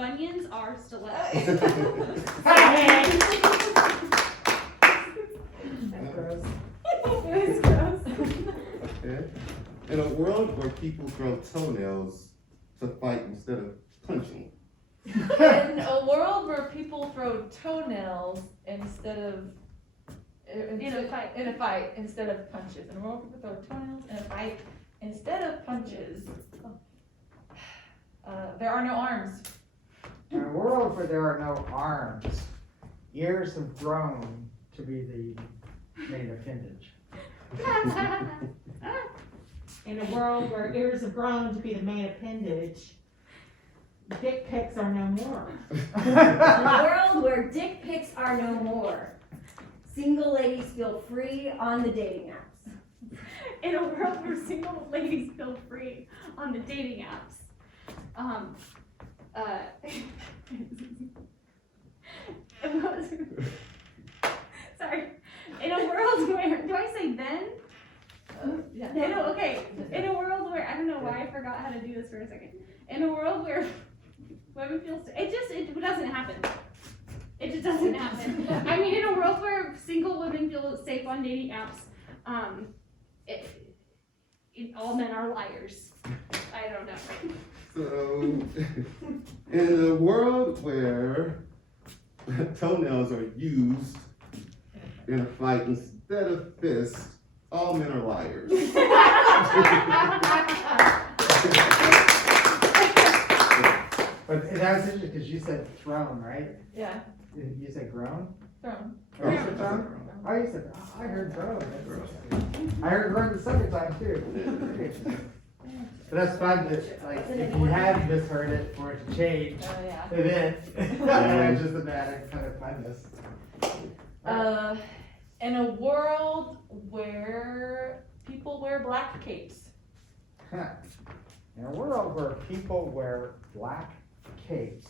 bunions are stilettos. That's gross. It was gross. Okay. In a world where people grow toenails to fight instead of punching. In a world where people throw toenails instead of In a fight. in a fight instead of punches. In a world where people throw toenails in a fight instead of punches. There are no arms. In a world where there are no arms, ears have grown to be the main appendage. In a world where ears have grown to be the main appendage, dick pics are no more. In a world where dick pics are no more, single ladies feel free on the dating apps. In a world where single ladies feel free on the dating apps. Sorry. In a world where, do I say then? Yeah. Okay. In a world where, I don't know why I forgot how to do this for a second. In a world where women feel, it doesn't happen. It just doesn't happen. I mean, in a world where single women feel safe on dating apps, all men are liars. I don't know. So, in a world where toenails are used in a fight instead of fists, all men are liars. But that was interesting because you said throne, right? Yeah. You said grown? Thrown. Oh, you said throne? Oh, you said, I heard grown. I heard grown the second time too. But that's fun that, like, if you had misheard it, for it to change, Oh, yeah. and then, it's just a matter of kind of funness. In a world where people wear black capes. Huh. In a world where people wear black capes,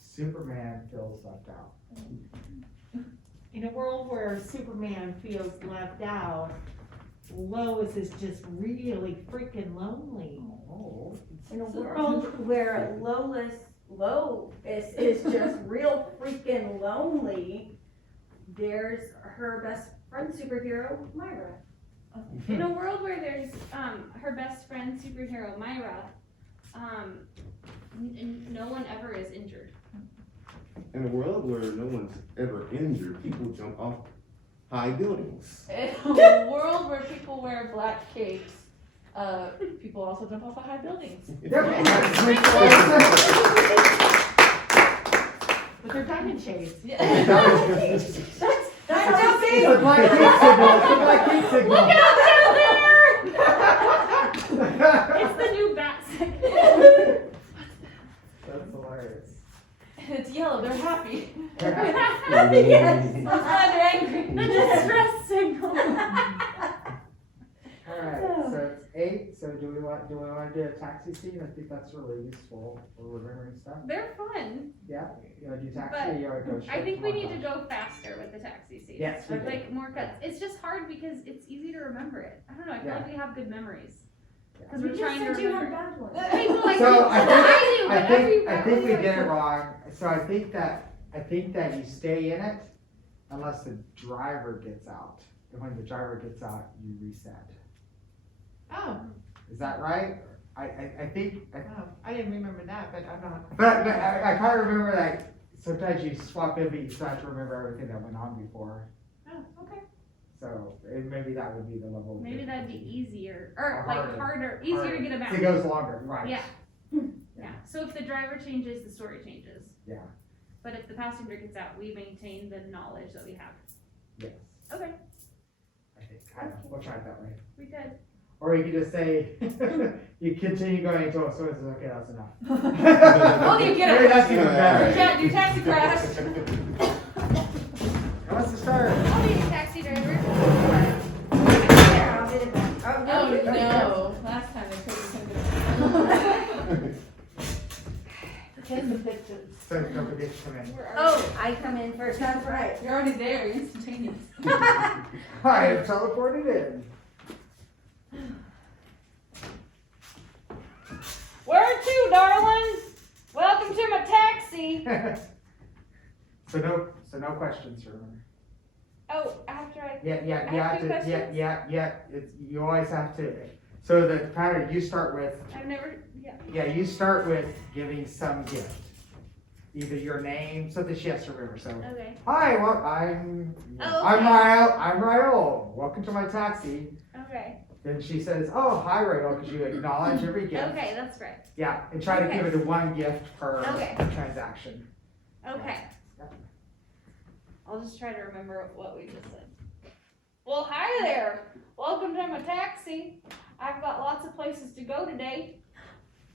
Superman feels left out. In a world where Superman feels left out, Lois is just really freaking lonely. Oh. In a world where Lois is just real freaking lonely, there's her best friend superhero, Myra. In a world where there's her best friend superhero Myra, no one ever is injured. In a world where no one's ever injured, people jump off high buildings. In a world where people wear black capes, people also jump off of high buildings. With their diamond shades. Yeah. That's It's a black cape signal. It's a black cape signal. Look out down there! It's the new bat signal. That's hilarious. It's yellow, they're happy. Yes. I'm glad they're angry. The distress signal. Alright, so it's 8, so do we want to do a taxi scene? I think that's really useful for remembering stuff. They're fun. Yeah, you wanna do taxi But or you wanna go straight I think to we need to montage? go faster with the taxi scene. Yes, we do. Like more cuts. It's just hard because it's easy to remember it. I don't know. I feel Yeah. like we have good memories. Because We we're just trying to said you had remember. bad ones. People like So I do, I but every think we did it wrong. So I think that you stay in it unless the driver gets out. And when the driver gets out, you reset. Oh, Is that right? I think, wow. I didn't remember that, but I'm not. but I kind of remember like sometimes you swap in, but you still have to remember everything that went on before. Oh, okay. So maybe that would be the level. of Maybe that'd be difficulty. easier or Or like harder. harder, easier to get them out. It goes longer, right? Yeah. Yeah. So if the driver changes, the story changes. Yeah. But if the passenger gets out, we maintain the knowledge that we have. Yes. Okay, I think, I don't know, we'll try it that way. we could. Or you could just say, you continue going until it says, okay, that's enough. Oh, you get it. Maybe that's even better. Yeah, your taxi crash. What's the start? I'll be a taxi driver. Yeah, I'll get it back. Oh no, last time they told you something. So the company come in. Oh, I come in first, that's right. You're already there, instantaneous. I am teleported in. Where to, darling? taxi. So no questions, remember? Oh, after I. Yeah, I have two questions. You always have to. So the pattern, you start with, I've never. you start with giving some gift. Either your name, something she has to remember, so. Okay. Hi, well, I'm Oh, okay. I'm Rael, welcome to my taxi. Okay. Then she says, oh, hi Rael, because you acknowledge every gift. Okay, that's right. Yeah, and try to Okay. give it to one gift per Okay. transaction. Okay. I'll just try to remember what we just said. Well, hi there. Welcome to my taxi. I've got lots of places to go today.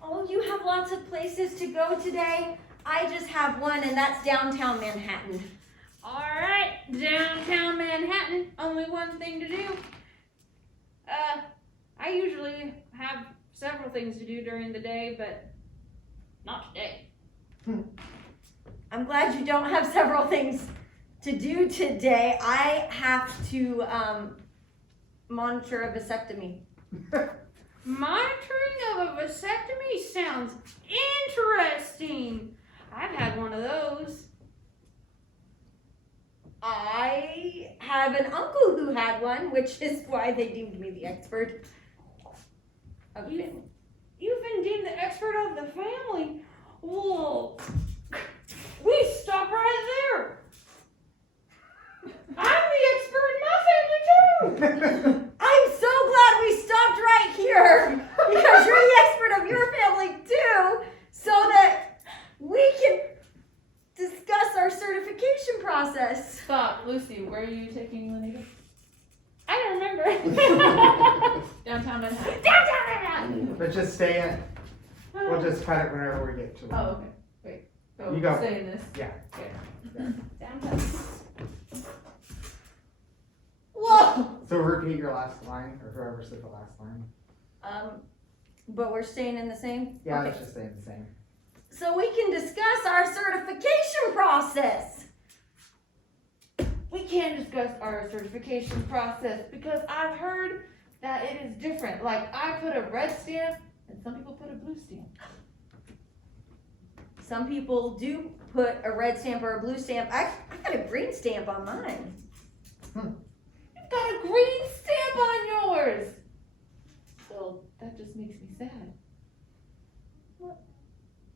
Oh, you have lots of places to go today? I just have one, and that's downtown Manhattan. All right, downtown Manhattan. Only one thing to do. I usually have several things to do during the day, but not today. I'm glad you don't have several things to do today. I have to monitor a vasectomy. Monitoring of a vasectomy sounds interesting. I've had one of those. I have an uncle who had one, which is why they deemed me the expert of it. You've been deemed the expert of the family. Well, we stop right there. I'm the expert in my family too. I'm so glad we stopped right here because you're the expert of your family too, so that we can discuss our certification process. Stop, Lucy, where are you taking Lenita? I don't remember. Downtown Manhattan. Downtown Manhattan. But just stay in, we'll just cut it whenever we get to it. Oh, okay. Wait. So You go. stay in this. Yeah. Downtown. Whoa! So repeat your last line, or whoever said the last line. But we're staying in the same? Yeah, Okay. let's just stay the same. So we can discuss our certification process. We can't discuss our certification process because I've heard that it is different. Like I put a red stamp and some people put a blue stamp. Some people do put a red stamp or a blue stamp. I got a green stamp on mine. You've got a green stamp on yours. Well, that just makes me sad.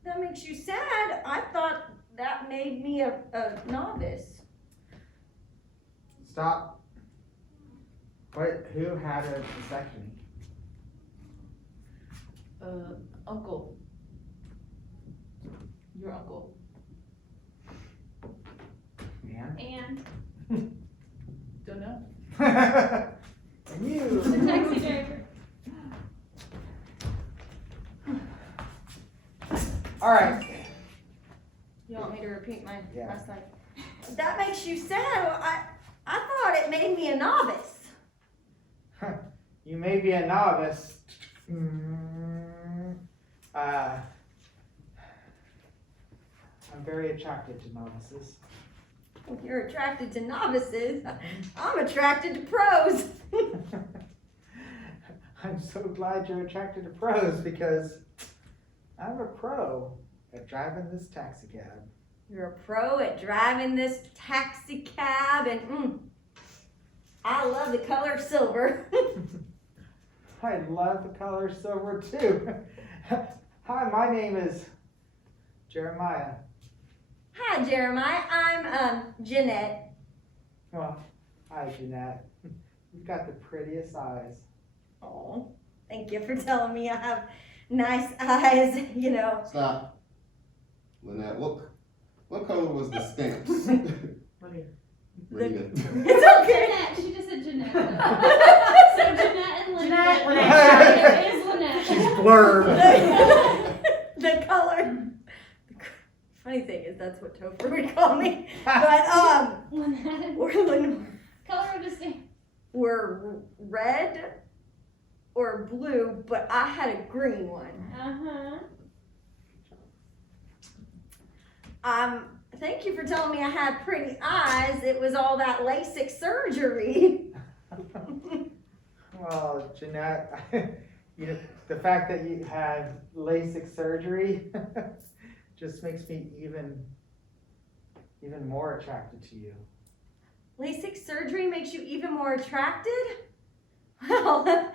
That makes you sad. I thought that made me a novice. Stop. Who had a vasectomy? Uncle. Your uncle. Man. And Don't know. And you. the taxi driver. All right. You want me to repeat my Yeah. last line? That makes you sad. I thought it made me a novice. You may be a novice. I'm very attracted to novices. If you're attracted to novices, I'm attracted to pros. I'm so glad you're attracted to pros because I'm a pro at driving this taxi cab. You're a pro at driving this taxi cab, and I love the color silver. I love the color silver too. Hi, my name is Jeremiah. Hi, Jeremiah. I'm Jeanette. Well, hi, Jeanette. You've got the prettiest eyes. Oh, thank you for telling me I have nice eyes. You know. Stop. Lynette, what color was the stamps? Lydia. It's okay. Jeanette. She just said Jeanette. So Jeanette and Lynette. Lynette. It is Lynette. She's blurred. The color. Funny thing is, that's what Topher would call me. But Lynette. Color of the stamp. we're red or blue, but I had a green one. Thank you for telling me I had pretty eyes. It was all that LASIK surgery. Well, Jeanette, the fact that you had LASIK surgery just makes me even more attracted to you. LASIK surgery makes you even more attracted? Well,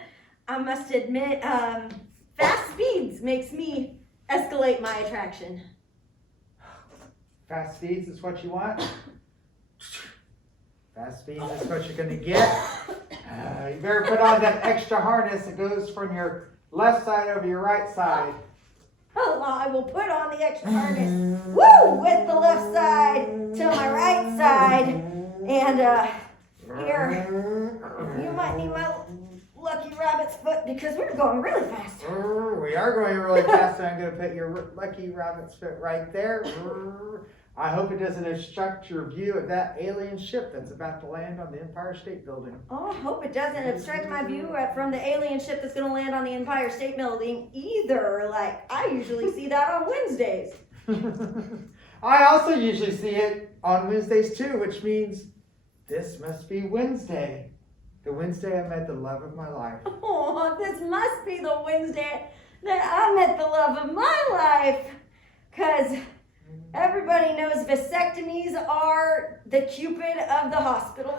I must admit, fast speeds makes me escalate my attraction. Fast speeds is what you want? Fast speeds is what you're gonna get. You better put on that extra harness that goes from your left side over your right side. Oh, I will put on the extra harness. Woo! With the left side to my right side. And, here, you might need my lucky rabbit's foot because we're going really fast. We are going really fast, and I'm going to put your lucky rabbit's foot right there. I hope it doesn't obstruct your view of that alien ship that's about to land on the Empire State Building. Oh, I hope it doesn't obstruct my view from the alien ship that's going to land on the Empire State Building either. Like, I usually see that on Wednesdays. I also usually see it on Wednesdays too, which means this must be Wednesday. The Wednesday I met the love of my life. Oh, this must be the Wednesday that I met the love of my life. Because everybody knows vasectomies are the Cupid of the hospital.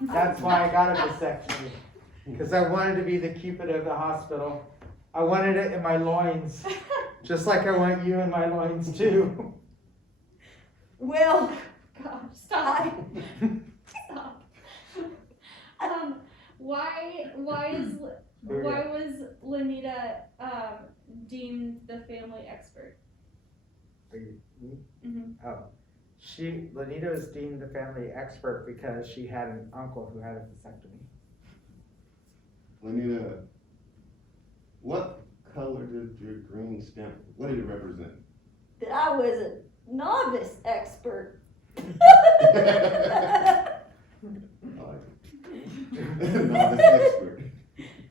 That's why I got a vasectomy. Because I wanted to be the Cupid of the hospital. I wanted it in my loins. Just like I want you in my loins too. Well, God, stop. Stop. Why was Lanita deemed the family expert? Are you me? Mm-hmm. Oh. Lanita was deemed the family expert because she had an uncle who had a vasectomy. Lanita, what color did your green stamp, what did it represent? that I was a novice expert. Novice expert.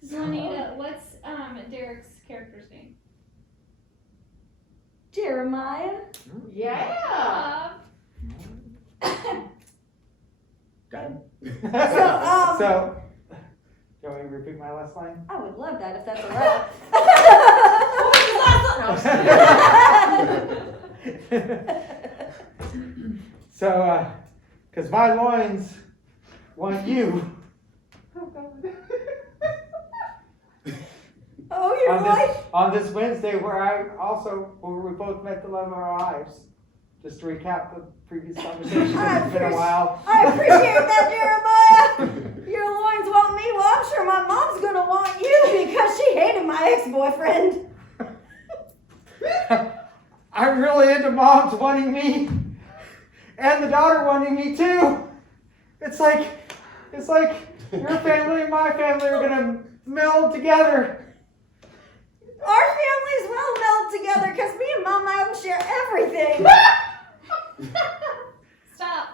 So Anita, what's Derek's character's name? Jeremiah. Yeah. Done. So, So, do you want me to repeat my last line? I would love that if that's alright. So, because my loins want you. Oh, your voice? On this Wednesday, where we both met the love of our lives. Just to recap the previous conversation, it's been a while. I appreciate that, Jeremiah. Your loins want me. Well, I'm sure my mom's gonna want you because she hated my ex-boyfriend. I'm really into moms wanting me, and the daughter wanting me too. It's like your family and my family are gonna meld together. Our families will meld together because me and Mom Adam share everything. Stop.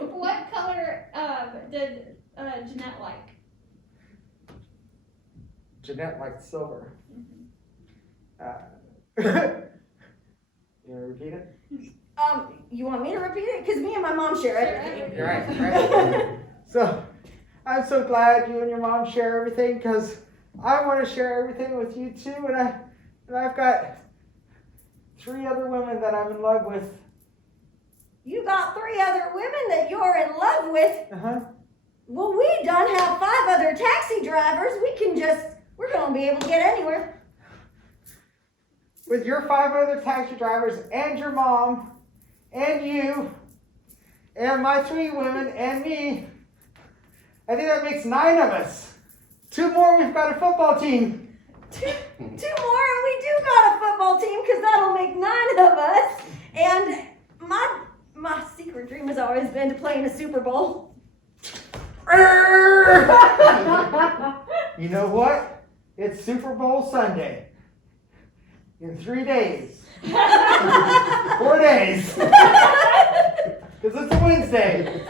What color did Jeanette like? Jeanette liked silver. You want to repeat it? You want me to repeat it? Because me and my mom share everything. You're right. So, I'm so glad you and your mom share everything because I want to share everything with you too, and I've got 3 other women that I'm in love with. You got 3 other women that you're in love with. Uh-huh. Well, we done have 5 other taxi drivers. We're gonna be able to get anywhere. With your 5 other taxi drivers and your mom and you and my 3 women and me, I think that makes 9 of us. 2 more, we've got a football team. 2 more, and we do got a football team because that'll make 9 of us. And my secret dream has always been to play in a Super Bowl. You know what? It's Super Bowl Sunday. In 3 days. 4 days. Because it's a Wednesday.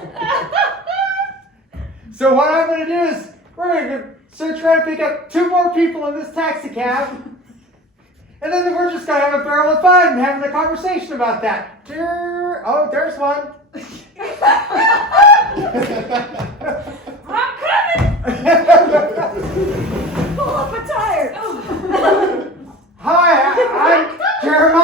So what I'm going to do is we're going to search around and pick up 2 more people in this taxi cab. And then we're just going to have a barrel of fun having a conversation about that. Oh, there's one. I'm coming! Pull up a tire. Hi, I'm Jeremiah.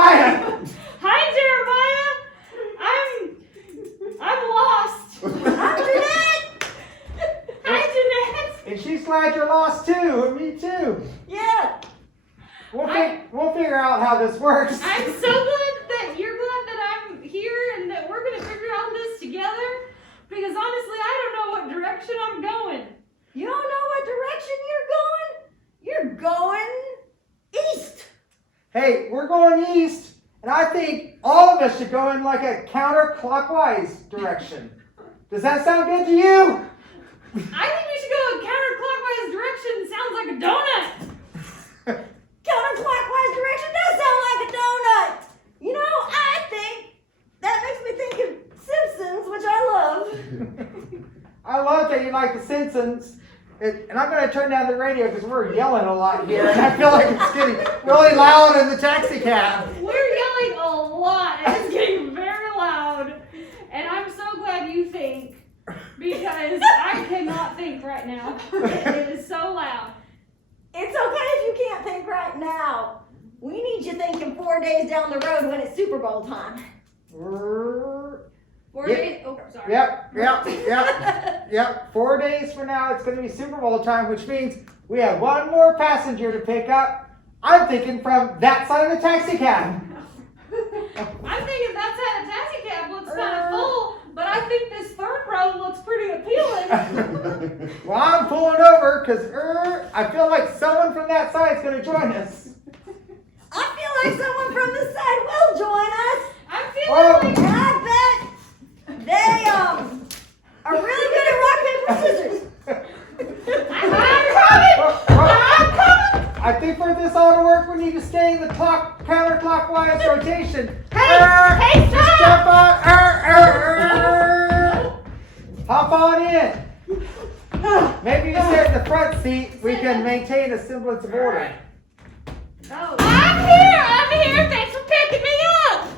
We'll figure out how this works. I'm so glad that you're glad that I'm here and that we're gonna figure out this together. Because honestly, I don't know what direction I'm going. You don't know what direction you're going? You're going east. Hey, we're going east, and I think all of us should go in like a counterclockwise direction. Does that sound good to you? I think we should go a counterclockwise direction. Sounds like a donut. Counterclockwise direction does sound like a donut. You know, I think that makes me think of Simpsons, which I love. I love that you like The Simpsons. And I'm going to turn down the radio because we're yelling a lot here, and I feel like it's getting really loud in the taxi cab. We're yelling a lot, and it's getting very loud. And I'm so glad you think, because I cannot think right now. It is so loud. It's okay if you can't think right now. We need you thinking 4 days down the road when it's Super Bowl time. 4 Yep. days. Oh, sorry. Yep. 4 days from now, it's going to be Super Bowl time, which means we have one more passenger to pick up. I'm thinking from that side of the taxi cab. I'm thinking that side of the taxi cab looks kind of full, but I think this third row looks pretty appealing. Well, I'm pulling over because I feel like someone from that side is going to join us. I feel like someone from this side will join us. I'm feeling like And I bet they are really good at rock, paper, scissors. I'm coming. I think for this all to work, we need to stay in the counterclockwise rotation. Hey, Just stop! jump on. Hop on in. Maybe you stay in the front seat. We can maintain a semblance of order. Oh. I'm here. Thanks for picking me up.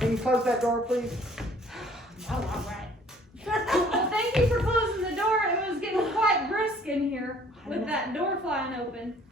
Can you close that door, please? Oh, all right. Well, thank you for closing the door. It was getting quite brisk in here with that door flying open.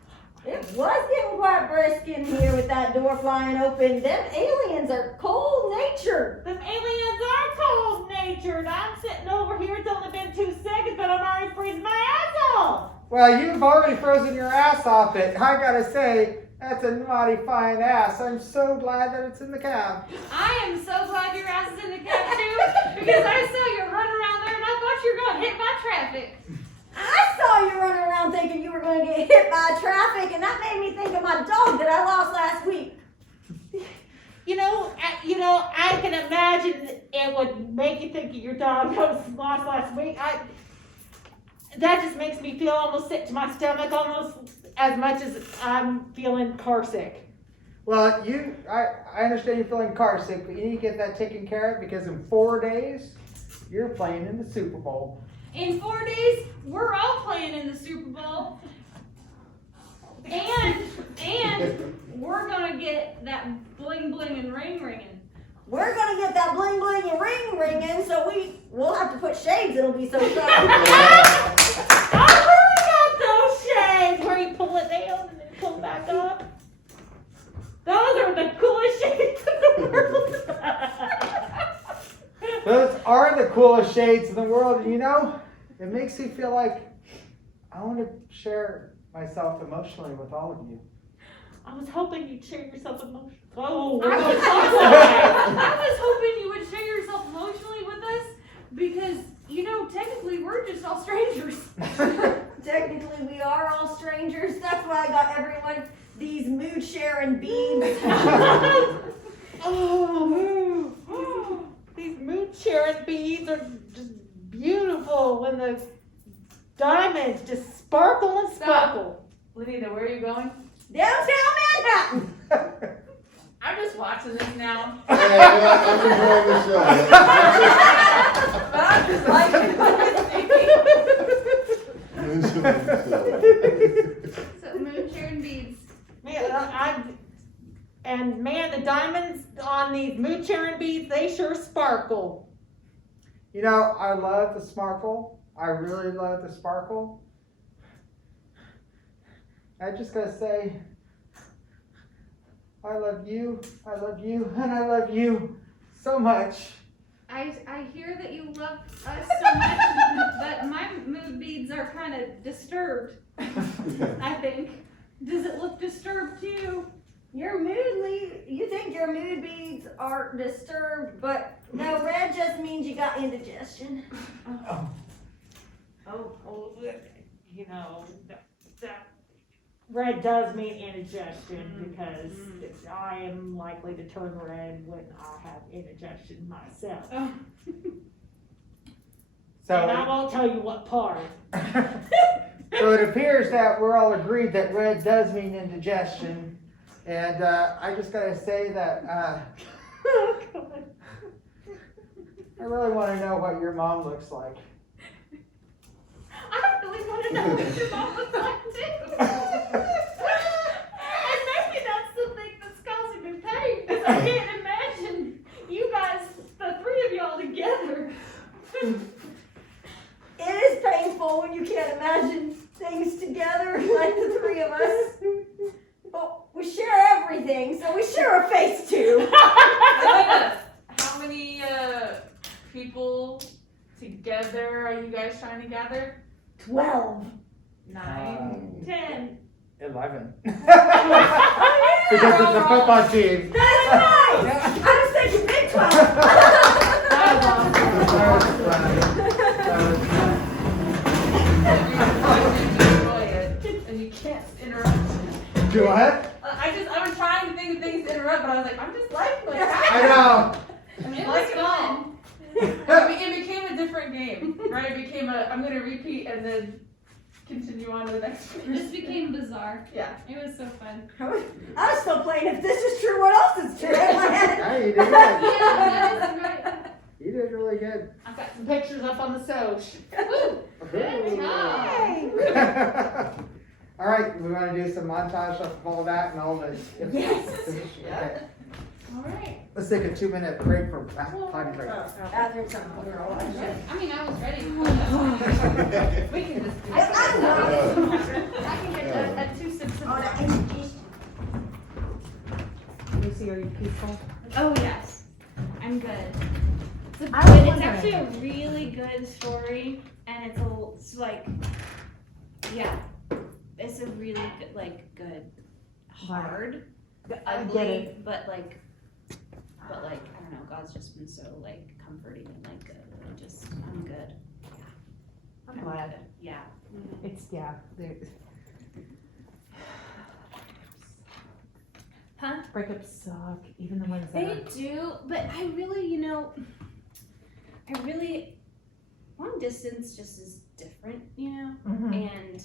It was getting quite brisk in here with that door flying open. Them aliens are cold-natured. Them aliens are cold-natured. I'm sitting over here. It's only been 2 seconds, but I'm already freezing my ass off. Well, you've already frozen your ass off it. I gotta say, that's a mighty fine ass. I'm so glad that it's in the cab. I am so glad your ass is in the cab too, because I saw you run around there and I thought you were going to hit by traffic. I saw you running around thinking you were going to get hit by traffic, and that made me think of my dog that I lost last week. You know, I can imagine it would make you think of your dog that was lost last week. That just makes me feel almost sick to my stomach, almost as much as I'm feeling car sick. Well, I understand you're feeling car sick, but you need to get that taken care of because in 4 days, you're playing in the Super Bowl. In 4 days, we're all playing in the Super Bowl. And we're going to get that bling bling and ring ringing. We're going to get that bling bling and ring ringing, so we'll have to put shades. It'll be so sharp. I heard about those shades where you pull it down and then pull it back up. Those are the coolest shades in the world. Those are the coolest shades in the world, and you know, it makes me feel like I want to share myself emotionally with all of you. I was hoping you'd share yourself emotionally. Oh, I was hoping you would share yourself emotionally with us because, you know, technically we're just all strangers. Technically, we are all strangers. That's why I got everyone these mood sharing beads. These mood sharing beads are just beautiful when the diamonds just sparkle and sparkle. Lenita, where are you going? Downtown Manhattan. I'm just watching this now. Hey, I'm enjoying the show. I'm just like, I'm enjoying the show. So, moon sharing beads. Man, the diamonds on these mood sharing beads, they sure sparkle. You know, I love the sparkle. I really love the sparkle. I just gotta say, I love you, and I love you so much. I hear that you love us so much, but my mood beads are kind of disturbed, I think. Does it look disturbed to you? You think your mood beads are disturbed, but no, red just means you got indigestion. You know, that red does mean indigestion because I am likely to turn red when I have indigestion myself. Oh. And I So, won't tell you what part. so it appears that we're all agreed that red does mean indigestion. And I just gotta say that I really want to know what your mom looks like. I really want to know what your mom looks like too. And maybe that's the thing that's causing me pain, because I can't imagine you guys, the three of y'all together. It is painful when you can't imagine things together like the three of us. But we share everything, so we share a face too. How many people together are you guys trying to gather? 12. 9, 10. 11. Because it's a football team. That's nice! I was thinking Big 12. And you can't interrupt. Do what? I was trying to think of things to interrupt, but I was like, I'm just like I know. It was fun. It became a different game, right? It became I'm gonna repeat and then continue on to the next It one. just became bizarre. Yeah. It was so fun. I was still playing if this is true, what else is true in my head? Yeah, you did good. Yeah, that is right. You did really good. I've got some pictures up on the Soch. Woo! Good job. Yay. All right, we want to do some montage of all that and all the. Yes. Okay. All right. Let's take a 2-minute break for potty break. Bathroom time. I mean, I was ready. We can just do I can get a 2 sips of Oh, that water. indigestion. Lucy, are you peaceful? Oh, yes. I'm good. It's, I was it's wondering. actually a really good story, and it's like, yeah, it's a really good, like, good, hard, I ugly, get it. but like, I don't know, God's just been so, like, comforting and, like, good. I'm good. I'm glad. Good. Yeah. It's, Huh? breakups suck, even the ones that They do, but I really, long distance just is different, and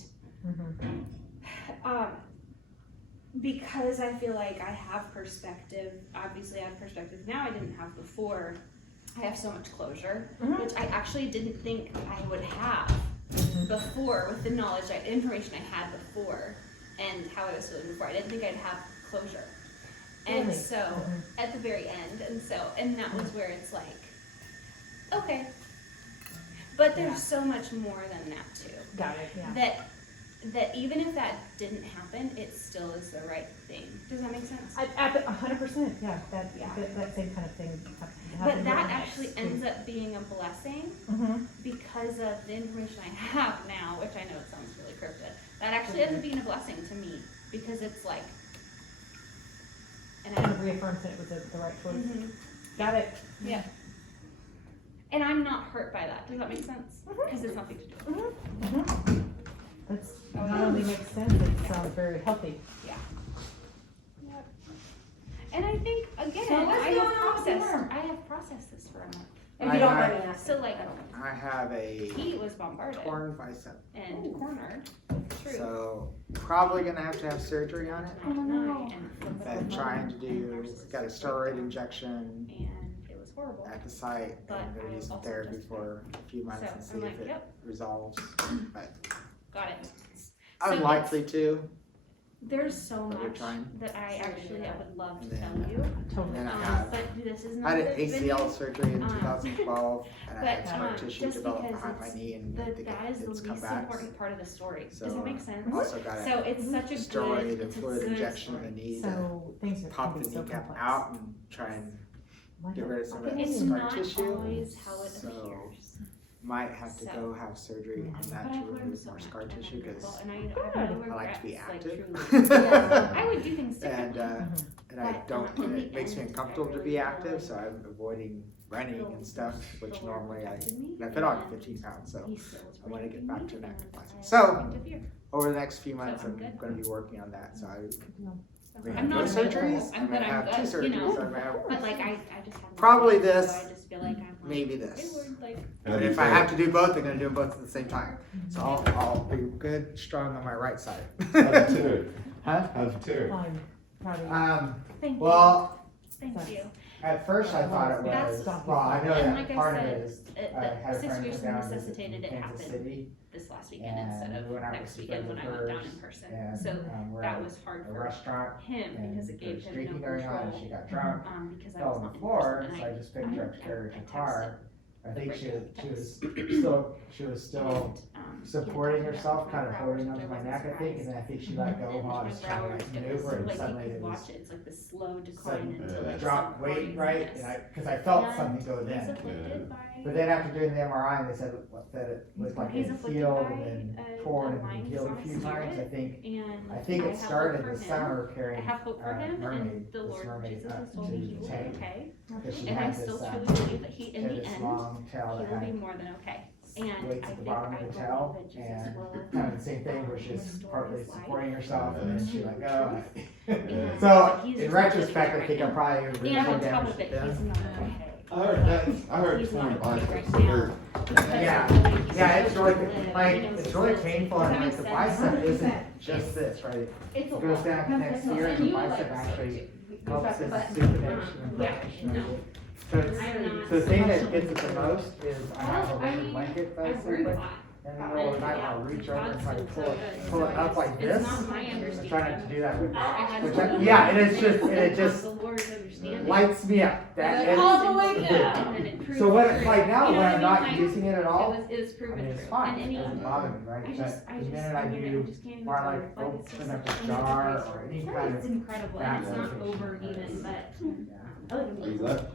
because I feel like I have perspective, obviously I have perspective now I didn't have before. I have so much closure, which I actually didn't think I would have before with the knowledge, information I had before and how I was feeling before. I didn't think I'd have closure. And Really? so, at the very end, and that was where it's like, okay. But there's so much more than that too. got it, yeah. That even if that didn't happen, it still is the right thing. Does that make sense? 100%, yeah, that same kind of thing. But that actually ends up being a blessing because of the information I have now, which I know it sounds really cryptic. That actually ends up being a blessing to me because it's like, and kind of reaffirms that it was the right choice. Got it. Yeah. And I'm not hurt by that. Does that make sense? Because it's nothing to do with it. That's not only makes sense, it sounds very healthy. And I think again, So what's I going on with the have processed this for a month. If you don't mind me asking. So like, I have a he was bombarded torn bicep, and cornered with truth. so probably gonna have to have surgery on it. Oh no! And Been trying to do, got a steroid injection and it was horrible. at the site, But and they're I using also therapy just- for a few months So, and see I'm if like, it yep. resolves. But Got it. unlikely to. There's so But we're much trying. that I would love to And tell then, you. Totally. And I have, But this is I not had the an video. ACL surgery in 2012, and I had but, scar tissue just developed because behind my it's knee, and that is the it's come least back. important part of the story. Does So, that make sense? Also got So a it's such a steroid good, and it's a fluid good injection in story. the knee to So things are pop can the be so kneecap complex. out and try and Why get not? rid of some of that It's scar not tissue. always how it So, appears. Might have to So. go have surgery on that But to I've learned remove so more much. scar and I'm tissue because grateful, and I have no I like to be regrets, like, active. truly. I would do things and I don't, and it makes me uncomfortable to be active, so I'm avoiding running and stuff, which normally I put on 15 pounds, so I want to get back to an active lifestyle. So, over the next few months, I'm going to be working on that, so I'm going to have no surgeries, I'm going to have 2 surgeries, I'm going to have But like I just have probably so this, I just feel like I'm like, maybe this. "Hey, Lord, like, But if I have to do both, I'm going to do them both at the same time. So I'll be good, strong on my right side. How's it tear? Huh? How's it tear? thank you. Well, Thank you. at first I thought it was, well, I know And that like I part of said, it is, I had a friend come situation down and visit necessitated it from Kansas happen City, this last weekend and instead of we went out with next some weekend when friends I of went down hers, in person. and So we're that at was hard a for restaurant, him and because it there was gave him drinking no going on, and she control. got drunk, Because I fell was on not the in floor, person, so I just picked her up, carried her to the car. I think she was still supporting herself, kind of holding onto my neck, I think, and then I think she let go while I was trying to like maneuver, and suddenly it was watch it. It's like the slow decline sudden into like drop weight, some right? craziness. And because I felt And something go He's then. afflicted by But then after doing the MRI, they said that it looked like He's it afflicted healed by and then a torn and lying then healed a few soft times. spirit. I and think I it have started hope for this him. summer I carrying have hope for him, mermaid, and the this Lord mermaid Jesus up has to told me he the will be tank. okay. Because she And I had still this, truly believe that he, in had the this end, long tail he that will be had more than okay. And weights I at the think bottom I of the believe tail, that Jesus and will kind of the same thing where she's restore partly his life. supporting herself and then she let go. And So he's in just retrospect, I right think I now. probably And really on top damaged of it, them. he's not okay. I heard that. I heard He's torn not okay biceps right now. hurt. Yeah, it's really, Live, like, you know, it's so really does painful, and that like make the sense? bicep isn't just this, right? It's a It goes lot. down next year, And the you like bicep it, actually so helps but, as supination and yeah, flexion. no. So it's, I'm not. the thing that gets it the most is I have a Well, I rubber mean, blanket that I I sleep worry a with, lot. and in the middle of the night I'll reach over and try to pull it up like this. It's not my I'm understanding. trying not to do that with I had which to- yeah, and it just The Lord's understanding. lights me up. That is, all the way down. And then it proves so when true. like now You know when what I'm I not mean? Like, using it at all, it was I proven mean, it's true. fine, And it any, doesn't bother me, right? I just But the minute I mean, do, just can't even or I tell you. like It's open just up a such an jar amazing or any story. kind It's of incredible, and it's not location. over even, but. Yeah. Are you left?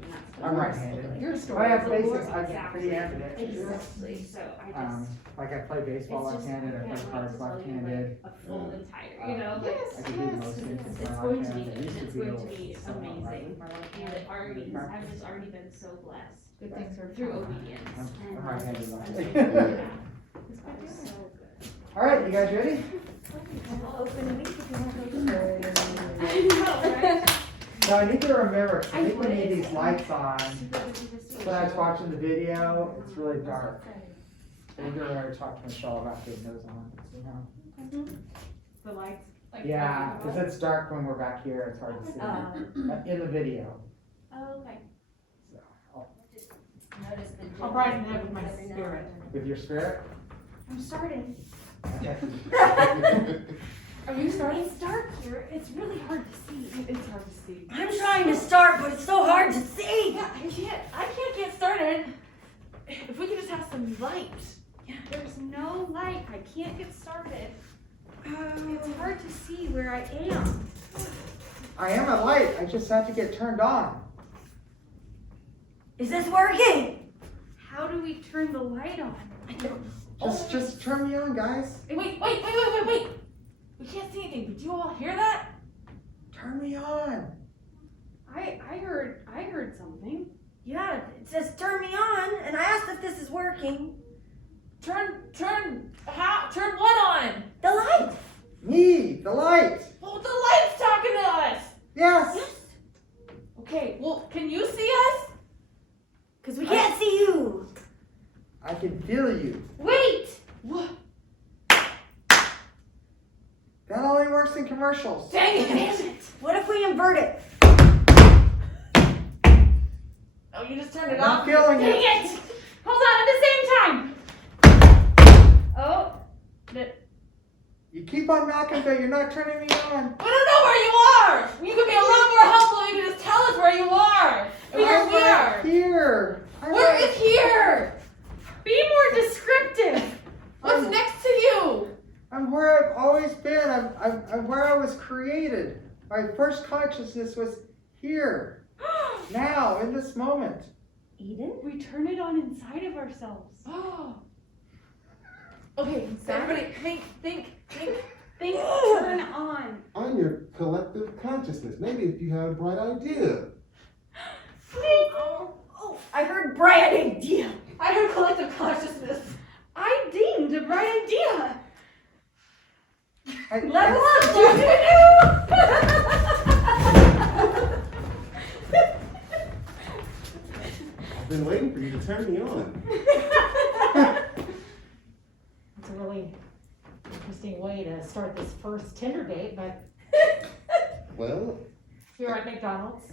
I'm right-handed. Your I story have is a basic, Lord. I'm pretty ambidextrous. Exactly, so I just. Like I play baseball It's just- left-handed, I can't play wait cards to tell you, left-handed. like, a full entire, you know, like. I can do most things with It's my going left to be hand. I good, used it's to going able to be somewhat amazing, right. and it already, I've just already been so blessed. Good things are Through obedience. I'm And right-handed. I'm left. just- yeah. It's been so good. All right, you guys ready? I'll open the week if you want to go first. I know, right? So I need to remember, 'cause I think we would. need these lights on. Super busy this week. When I was watching the video, it's really dark. I think we're gonna talk to Michelle about getting those on, somehow. The lights. Like, Yeah, because it's dark when we're back here, it's hard to see in the video. Oh, okay. So, I'll- Notice the. I'll brighten it up with my spirit. with your spirit. I'm starting. Are you starting? It's dark here, it's really hard to see. It's hard to see. I'm trying to start, but it's so hard to see. Yeah, I can't get started. If we could just have some light. There's no light, I can't get started. It's hard to see where I am. I am a light, I just have to get turned on. Is this working? How do we turn the light on? Just turn me on, guys. Wait. We can't see anything. Did you all hear that? Turn me on. I heard something. Yeah, it says turn me on, and I asked if this is working. Turn what on? The light. Me, the light. Well, the light's talking to us. Yes. Okay, well, can you see us? Because we can't see you. I can feel you. Wait! What? That only works in commercials. Dang it! What if we invert it? Oh, you just turned it I'm off? feeling Dang it. it! Hold on at the same time! Oh, You keep on knocking, but you're not turning me on. We don't know where you are! You could be a lot more helpful if you could just tell us where you are! Because we are! Here. Where is here? be more descriptive! What's next to you? I'm where I've always been. I'm where I was created. My first consciousness was here, now, in this moment. Eden? We turn it on inside of ourselves. Oh. Okay, so everybody think. Think turn on. On your collective consciousness. Maybe if you had a bright idea. Oh, I heard bright idea. I heard collective consciousness. I deemed a bright idea. Level up, I've been waiting for you to turn me on. It's a really interesting way to start this first Tinder date, but Well, here at McDonald's.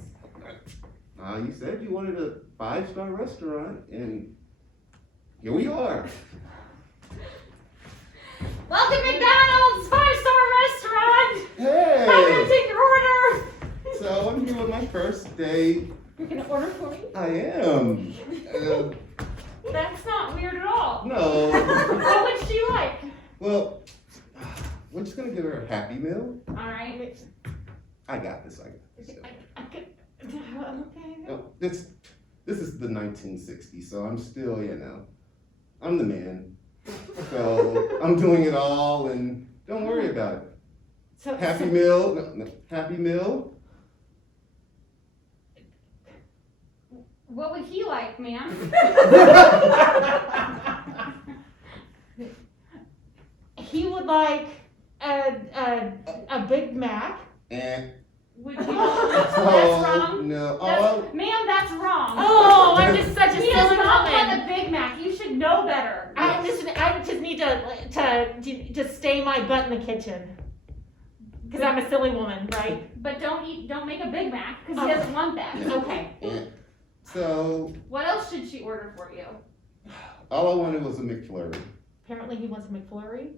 you said you wanted a 5-star restaurant, and here we are. Welcome McDonald's 5-star restaurant. I'm gonna Hey! take your order. So I'm here with my first date. You're gonna order for me? I am. That's not weird at all. No. What would she like? Well, we're just gonna give her a Happy Meal. All right. I got this. I got this. I could, okay. No, this is the 1960s, so I'm still, I'm the man. So I'm doing it all, and don't worry about it. So, Happy Meal, no, Happy Meal. What would he like, ma'am? He would like a Big Mac. Would you? That's wrong. No. Ma'am, that's wrong. Oh, I'm just such a He silly does not woman. want a Big Mac. You should know better. I just need to stay my butt in the kitchen. Because I'm a silly woman, right? But don't make a Big Mac because he Okay. doesn't want that. Yeah. Okay. So What else should she order for you? all I wanted was a McFlurry. Apparently he wants a McFlurry.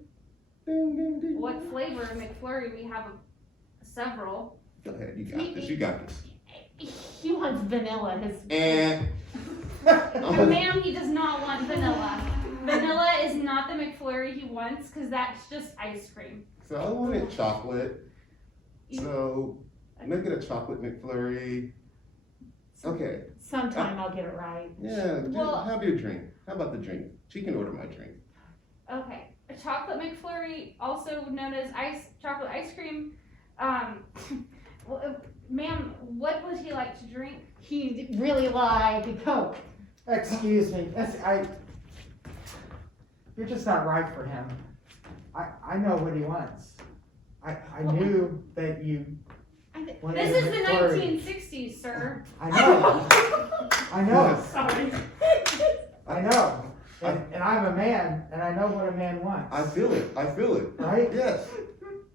Ding, ding, ding. What flavor of McFlurry? We have several. Go ahead, you got this. You got this. He wants vanilla. And Ma'am, he does not want vanilla. Vanilla is not the McFlurry he wants because that's just ice cream. so I wanted chocolate. So make it a chocolate McFlurry. Okay. Sometime I'll get it right. Yeah. Well- Have your drink. How about the drink? She can order my drink. Okay. A chocolate McFlurry, also known as chocolate ice cream. Well, ma'am, what would he like to drink? He really liked a Coke. Excuse me. You're just not right for him. I know what he wants. I knew that you wanted This a is the McFlurry. 1960s, sir. I know. I know. Sorry. I know. And I'm a man, and I know what a man wants. I feel it. I feel it. Right? Yes.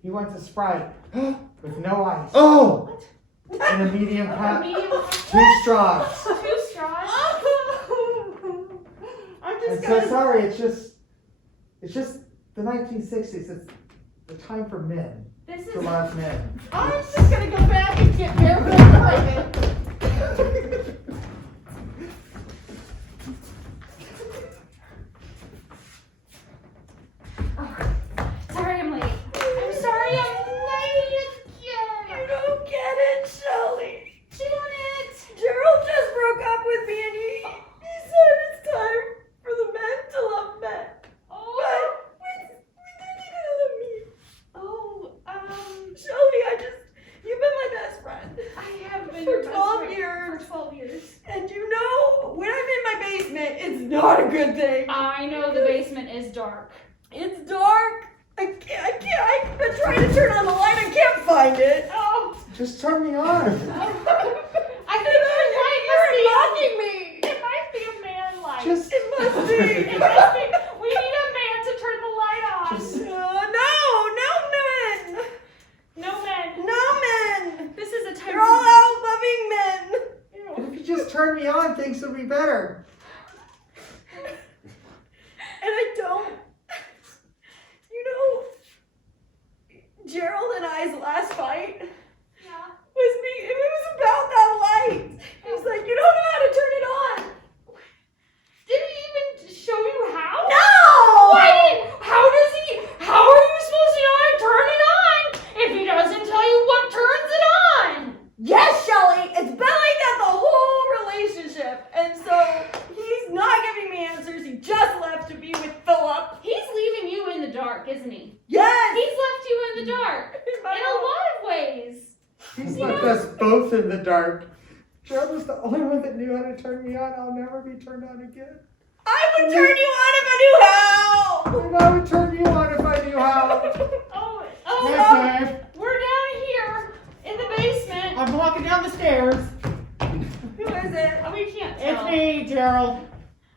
He wants a Sprite with no ice Oh! and a medium cup, Medium 2 straws. 2 straws. I'm I'm just so gonna. sorry. It's just the 1960s. It's the time for men This to is love men. I'm just gonna go back and get barefoot. sorry I'm late. I'm sorry I'm late You again. don't get it, Shelly. Janet. Gerald just broke up with me and he said it's time for the men to love men. Oh. But we didn't love me. Oh. Shelly, you've been my best friend. I have been For your best 12 friend years. For 12 years. And you know, when I'm in my basement, it's not a good thing. I know the basement is dark. It's dark. I've been trying to turn on the light. I can't find it. Oh. Just turn me on. I think You're mocking me. it might be a man light. Just It must be. It must be. We need a man to turn the light on. Just- No men. No men. No men. This is a time. You're all out loving men. if you just turn me on, things will be better. And I don't. You know, Gerald and I's last fight Yeah. it was about that light. He was like, you don't know how to turn it on. Did he even show you how? No! How are you supposed to know how to turn it on if he doesn't tell you what turns it on? Yes, Shelly, it's been like that the whole relationship. And so He's left us both in the dark. Gerald was the only one that knew how to turn me on. I'll never be turned on again. I would turn you on if I knew how. And I would turn you on if I knew how. Oh, Yes, Dad. we're down here in the basement. I'm walking down the stairs. Who is it? Oh, we can't It's tell. me, Gerald.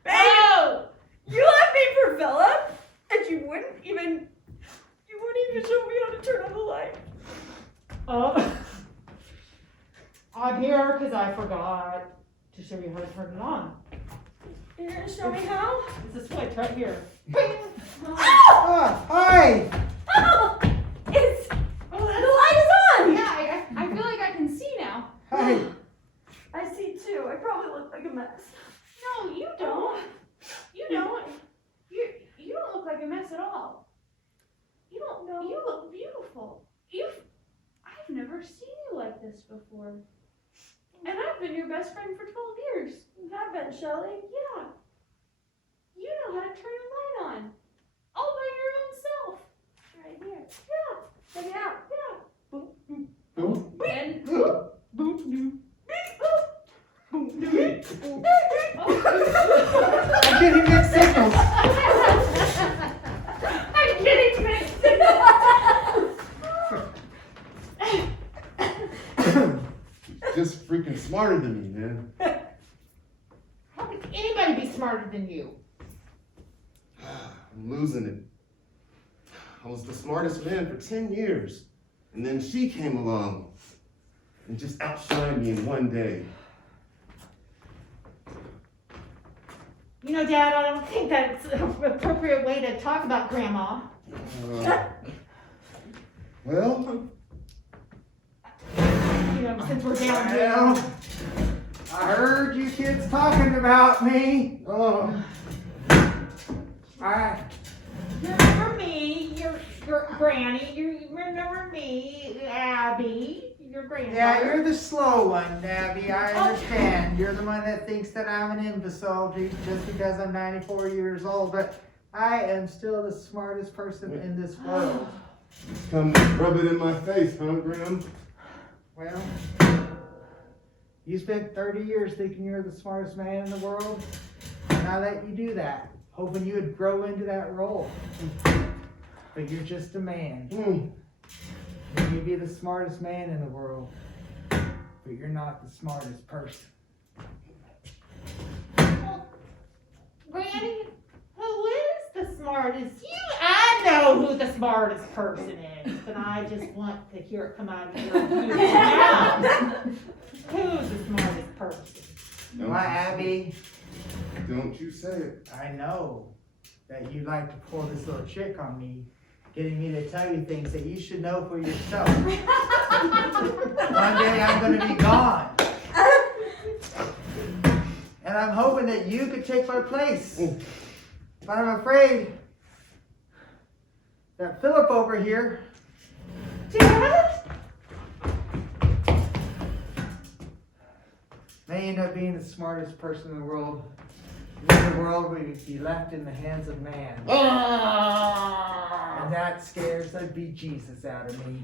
Oh! You left me for Philip, and you wouldn't even show me how to turn on the light. Oh. I'm here because I forgot to show you how to turn it on. You're gonna show me how? It's a switch right here. Ah, hi. Oh, it's the light is on. Yeah, I feel like I can see now. Hi. I see too. I probably look like a mess. No, you don't. You don't. You don't look like a mess at all. You don't. No. You look beautiful. I've never seen you like this before. And I've been your best friend for 12 years. You have been, Shelley. Yeah. You know how to turn a light on. All by your own self. Right here. Yeah. Check it out. Yeah. Boom. And I'm getting mixed signals. I'm getting mixed Just freaking smarter than me, man. How could anybody be smarter than you? I'm losing it. I was the smartest man for 10 years. And then she came along and just outshined me in one day. You know, Dad, I don't think that's an appropriate way to talk about Grandma. Well, You know, since we're down here. Well, I heard you kids talking about me. oh, You remember me, your Granny. You remember me, Abby, your grandmother. Yeah, you're the slow one, Abby. I understand. You're the one that thinks that I'm an imbecile just because I'm 94 years old, but I am still the smartest person in this world. come rub it in my face, huh, Graham? Well, you spent 30 years thinking you're the smartest man in the world. And I let you do that, hoping you would grow into that role. But you're just a man. Hmm. You may be the smartest man in the world, but you're not the smartest person. Granny, who is the smartest? I know who the smartest person is, but I just want to hear it come out of your mouth. Who's the smartest person? Why, Abby, Don't you say it. I know that you like to pull this little trick on me, getting me to tell you things that you should know for yourself. One day I'm going to be gone. And I'm hoping that you could take my place. But I'm afraid that Philip over here, Dad? may end up being the smartest person in the world. In the world where you'd be left in the hands of man. And that scares the bejesus out of me.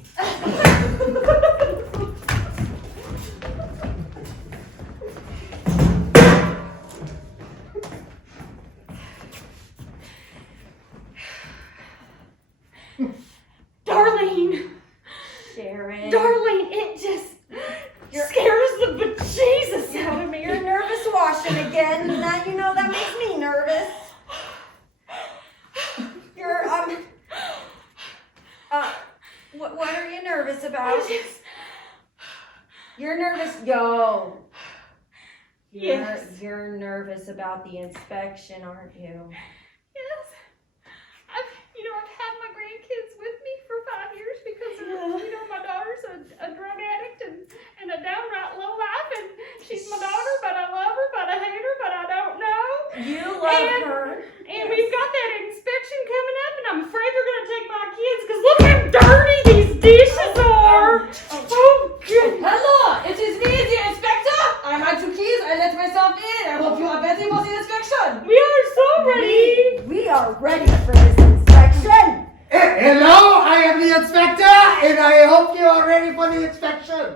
Darlene, Sharon. darling, it just scares the bejesus out of me. You're nervous washing again, and that that makes me nervous. You're what are you nervous about? You're nervous, yo. Yes. You're nervous about the inspection, aren't you? Yes. I've had my grandkids with me for 5 years because my daughter's a drug addict and a downright low life, and she's my daughter, but I love her, but I hate her, but I don't know. You love her. And we've got that inspection coming up, and I'm afraid they're gonna take my kids because look how dirty these dishes are. Oh, good. Hello, it is me, the inspector. I had two keys. I let myself in. I hope you are ready for the inspection. We are so ready. We are ready for this inspection. Hello, I am the inspector, and I hope you are ready for the inspection. in.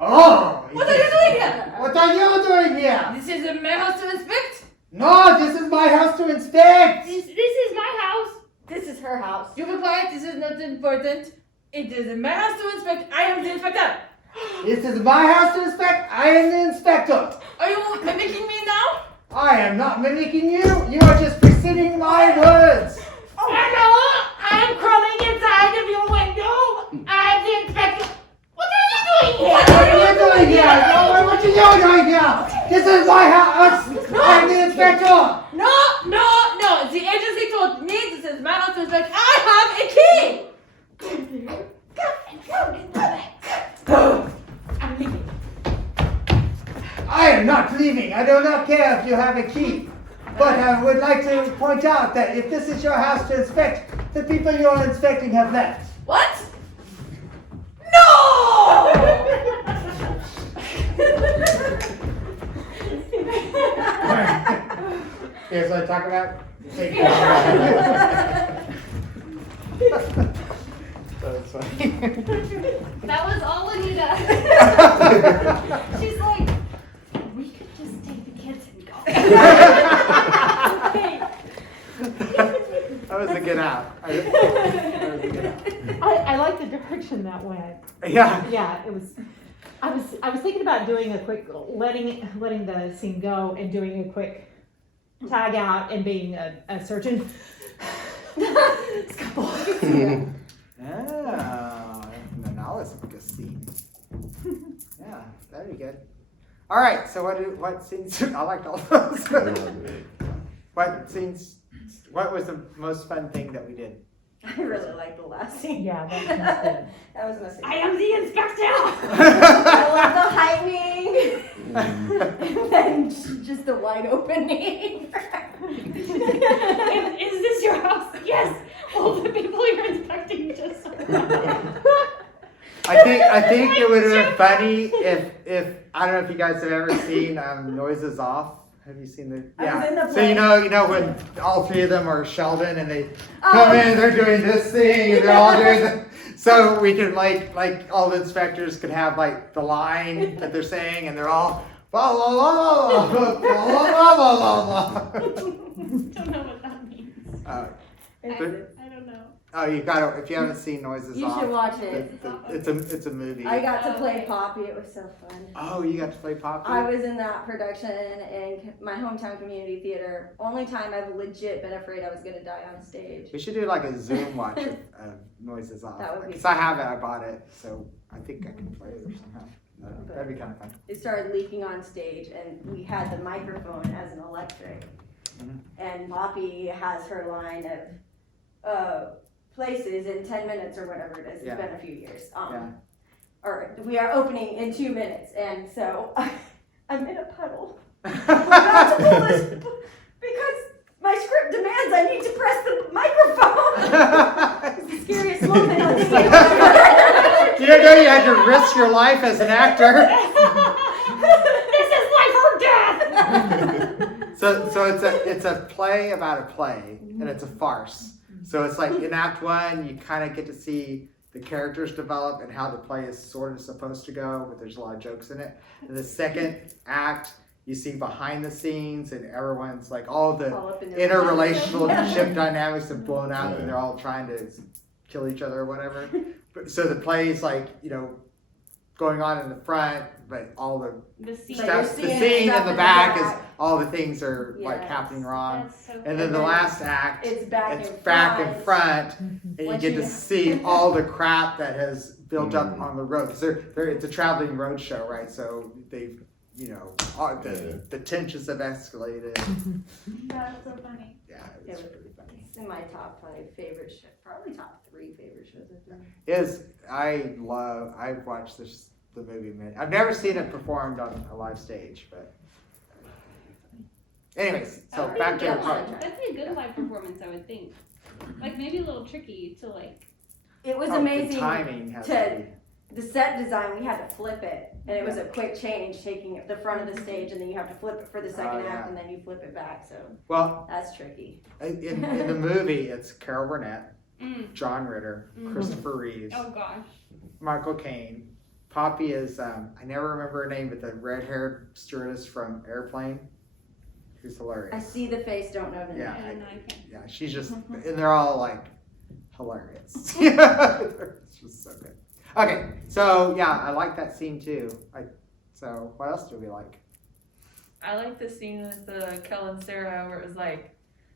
Oh! What are you doing here? What are you doing here? This is my house to inspect. No, this is my house to inspect. This is my house. This is her house. You be quiet. This is not important. It is my house to inspect. I am the inspector. This is my house to inspect. I am the inspector. Are you mimicking me now? I am not mimicking you. You are just preceding my words. I'm crawling inside of your window. I'm the inspector. What are you doing here? What are you doing here? What are you doing here? This is my house. I'm the inspector. No. The agency told me this is my house to inspect. I have a key. I'm leaving. I am not leaving. I do not care if you have a key. But I would like to point out that if this is your house to inspect, the people you are inspecting have left. What? No! Here's what I talk about. That's funny. That was all Anita. She's like, we could just take the kids and go. That was a good out. I like the direction that went. Yeah. Yeah, it was. I was thinking about doing a quick letting the scene go and doing a quick tag out and being a surgeon. Oh, now it's a good scene. Yeah, very good. All right, so what scenes? I liked all those. What scenes? What was the most fun thing that we did? I really like the last scene. Yeah, that was good. That was messy. I am the inspector. I love the heightening. And then just the wide opening. Is this your house? Yes. All the people you're inspecting just. I think it would have been funny if I don't know if you guys have ever seen Noises Off. Have you seen the? I was in the So play. you know when all three of them are Sheldon and they come in, they're doing this thing and they're all doing the, so we could like all the inspectors could have like the line that they're saying and they're all blah blah blah blah blah blah blah blah. Don't know what that means. Uh, I don't know. oh, you got to if you haven't seen Noises You Off. should watch it. It's a movie. I got to play Poppy. It was so fun. Oh, you got to play Poppy. I was in that production in my hometown community theater. Only time I've legit been afraid I was gonna die on stage. We should do like a Zoom watch of Noises Off. That would be Because I have it, I bought it, so I think I can play it or somehow. That'd be kind of fun. It started leaking on stage, and we had the microphone as an electric. Mhm. And Poppy has her line of places in 10 minutes or whatever it is. Yeah. It's been a few years. Yeah. Or we are opening in 2 minutes, and so I'm in a puddle. I'm about to pull this because my script demands I need to press the microphone. It's the scariest moment on the You didn't know you had to risk your life as an actor. This is life or death. So it's a play about a play, and it's a farce. So it's like in Act 1, you kind of get to see the characters develop and how the play is sort of supposed to go, but there's a lot of jokes in it. In the second act, you see behind the scenes, and everyone's like all the All up in their interrelationship dynamics have blown out, and they're all trying to kill each other or whatever. But so the play's like going on in the front, but all the scene. stuff, the seeing scene stuff in the in the back is back. all the things are like Yes. happening wrong. That's so And then the last act, It's back it's in back front. in front, and you Once get you- to see all the crap that has built up on the road. Because it's a traveling road show, right? So they've, all the tensions have escalated. That's so funny. Yeah, it's really funny. It's in my top 5 favorite show, probably top 3 favorite shows I've done. I've watched the movie many. I've never seen it performed on a live stage, but anyways, so That'd be back a to good the part. one. That'd be a good live performance, I would think. Like maybe a little tricky to like. It was The amazing. timing has to to- be. The set design, we had to flip it, and it was a quick change, taking the front of the stage, and then you have to flip it for the second yeah. act, and then you flip it back. So Well, that's tricky. in the movie, it's Carol Burnett, Mm. John Ritter, Mhm. Christopher Reeves, Oh gosh. Michael Caine, Poppy is, I never remember her name, but the red-haired stewardess from Airplane, who's hilarious. I see the face, don't know the name. Yeah, I don't know, I can't. yeah, she's just, and they're all like hilarious. It's just so good. Okay, so yeah, I like that scene too. So what else do we like? I like the scene with Kel and Sarah where it was like,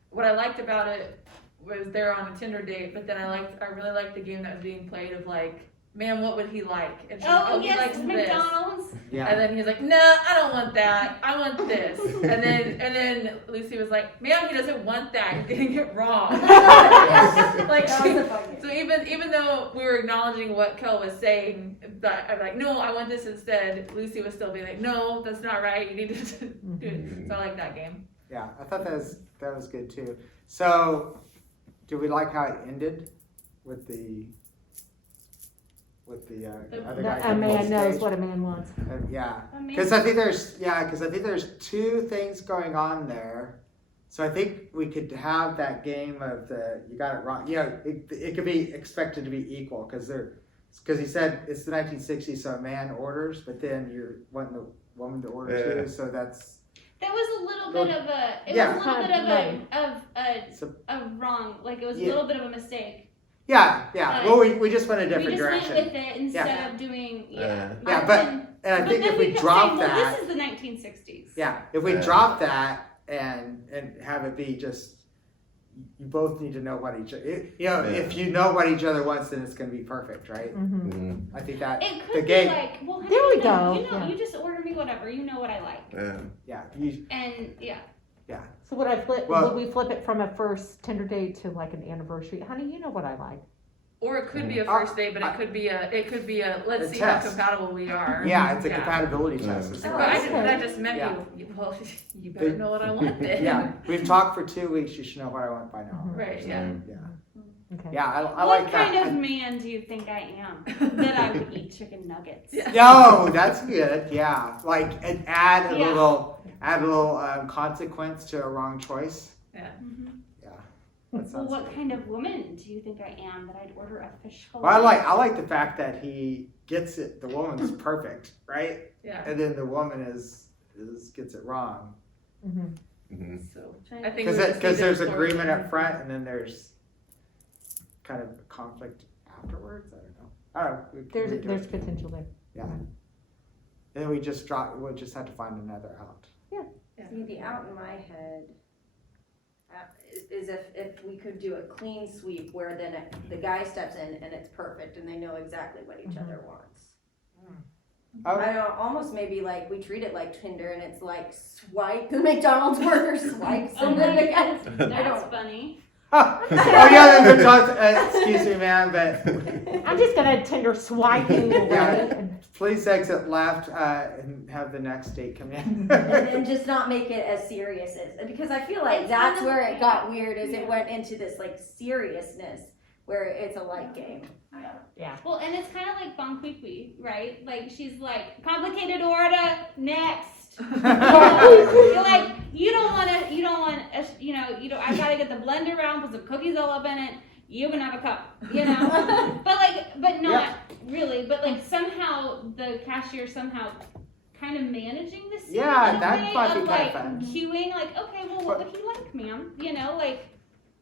what I liked about it was they're on a Tinder date, but then I really liked the game that was being played of like, man, what would he like? And she's like, Oh, he yes, likes this. McDonald's. Yeah. And then he's like, nah, I don't want that. I want this. And then Lucy was like, man, he doesn't want that. You're getting it wrong. Like, That was a fun game. so even though we were acknowledging what Kel was saying, that I'm like, no, I want this instead. Lucy was still being like, no, that's not right. You need to do it. So I like that game. Yeah, I thought that was good too. So, do we like how it ended with the other guy? A coming man on knows stage? what a man wants. Yeah, I mean, because I think there's two things going on there. So I think we could have that game of you got it wrong. You know, it could be expected to be equal because he said it's the 1960s, so a man orders, but then you're wanting the woman to order too. So that's that was a little bit of a. It Yeah. was a little bit of So- a wrong. Like it was Yeah. a little bit of a mistake. yeah. Well, we just went a We different just direction. went with it instead of doing. Yeah. Yeah, I but- can- And I but think then if we kept drop saying, well, that, this is the 1960s. yeah, if we Yeah. drop that and have it be just, you both need to know what each other. Yeah. If you know what each other wants, then it's going to be perfect, right? Mm-hmm. Mhm. I think that. It The could be game- like, well, how There do we you know? go, You know, yeah. you just order me whatever. You know what I like. Yeah. Yeah, And yeah. So would Well- we flip it from a first Tinder date to like an anniversary? Honey, you know what I like. Or it could be a first date, but it could be a let's A see test. how compatible we are. yeah, it's a Yeah. compatibility Yeah. test. as But well. that just meant Yeah. you better know what I want then. Yeah, we've talked for 2 weeks. You should know what I want by now. Mhm. Right, yeah. Yeah. Okay. Yeah, I What like kind that. of man do you think I am? That I would eat chicken nuggets. Yeah. No, that's good. Yeah, and add a Yeah. little consequence to a wrong choice. Mhm. Yeah, that Well, sounds what good. kind of woman do you think I am that I'd order a fish fillet? Well, I like the fact that he gets it. The woman's perfect, right? Yeah. And then the woman gets it wrong Mm-hmm. Mhm. So I think we would just because leave it there's as agreement forward. up front and then there's kind of conflict afterwards. I don't know. We can redo it. There's potential there. Yeah. And then we'll just have to find another out. See, the out in my head is if we could do a clean sweep where then the guy steps in and it's perfect and they know exactly what each other wants. Oh. I don't, almost maybe like we treat it like Tinder and it's like swipe the McDonald's worker swipes and then the guy. I That's don't. funny. Oh yeah, then excuse me, ma'am, but I'm just gonna Tinder swipe you away. Yeah. please exit left and have the next date come in. And just not make it as serious as, because I feel like It's that's kind of- where it got weird, is Yeah. it went into this like seriousness where it's a light game. Well, and it's kind of like Bon Qui Qui, right? Like she's like, complicated order, next. You're like, you don't want, I gotta get the blender around, put some cookies all up in it. You can have a cup, but not really. But like somehow the cashier somehow kind of managing the scene. Yeah, in a that way might be of, kinda like fun. cueing, like, okay, well, what would he like, ma'am?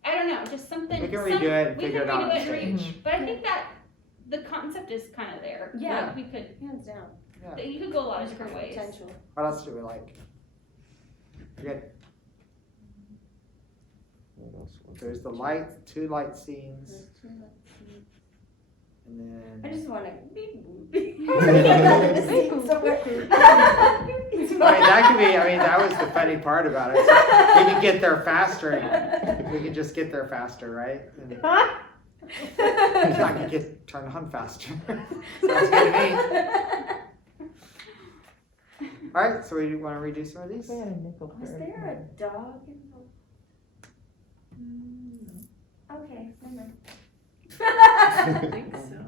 I don't know, just something. We can redo it and we figure can it out redo on it and re- stage. But I think that the concept is kind of there. Yeah. Like we could, Hands down. you could go a lot of There's different ways. potential. What else do we like? There's the light, 2 light scenes, and then. I just want to beep I mean, that was the funny part about it. So we could get there faster, and we could just get there faster, right? And I could get turned on faster. Sounds good to me. All right, so we want to redo some of these? We had a nickel Was for there everything. a dog involved? Okay, never mind. I think so.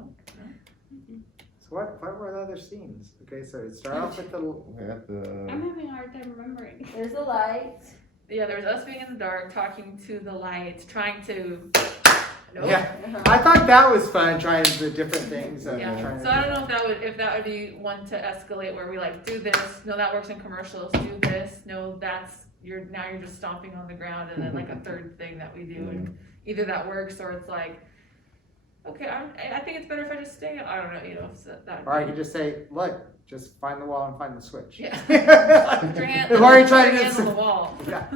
So what were the other scenes? Okay, so start off with the. We got the. I'm having a hard time remembering. There's the light. Yeah, there was us being in the dark, talking to the lights, trying to Nope. Yeah, I thought that was fun, trying the different things. Yeah. Trying So I don't know if that would be one to escalate where we like do this. No, that works in commercials. Do this. No, you're just stomping on the ground, and then like a third thing that we do, and either that works or it's like, okay, I think it's better if I just stay. I don't know, So that. Or I could just say, look, just find the wall and find the switch. Yeah. Why are you trying to get on the wall? Yeah.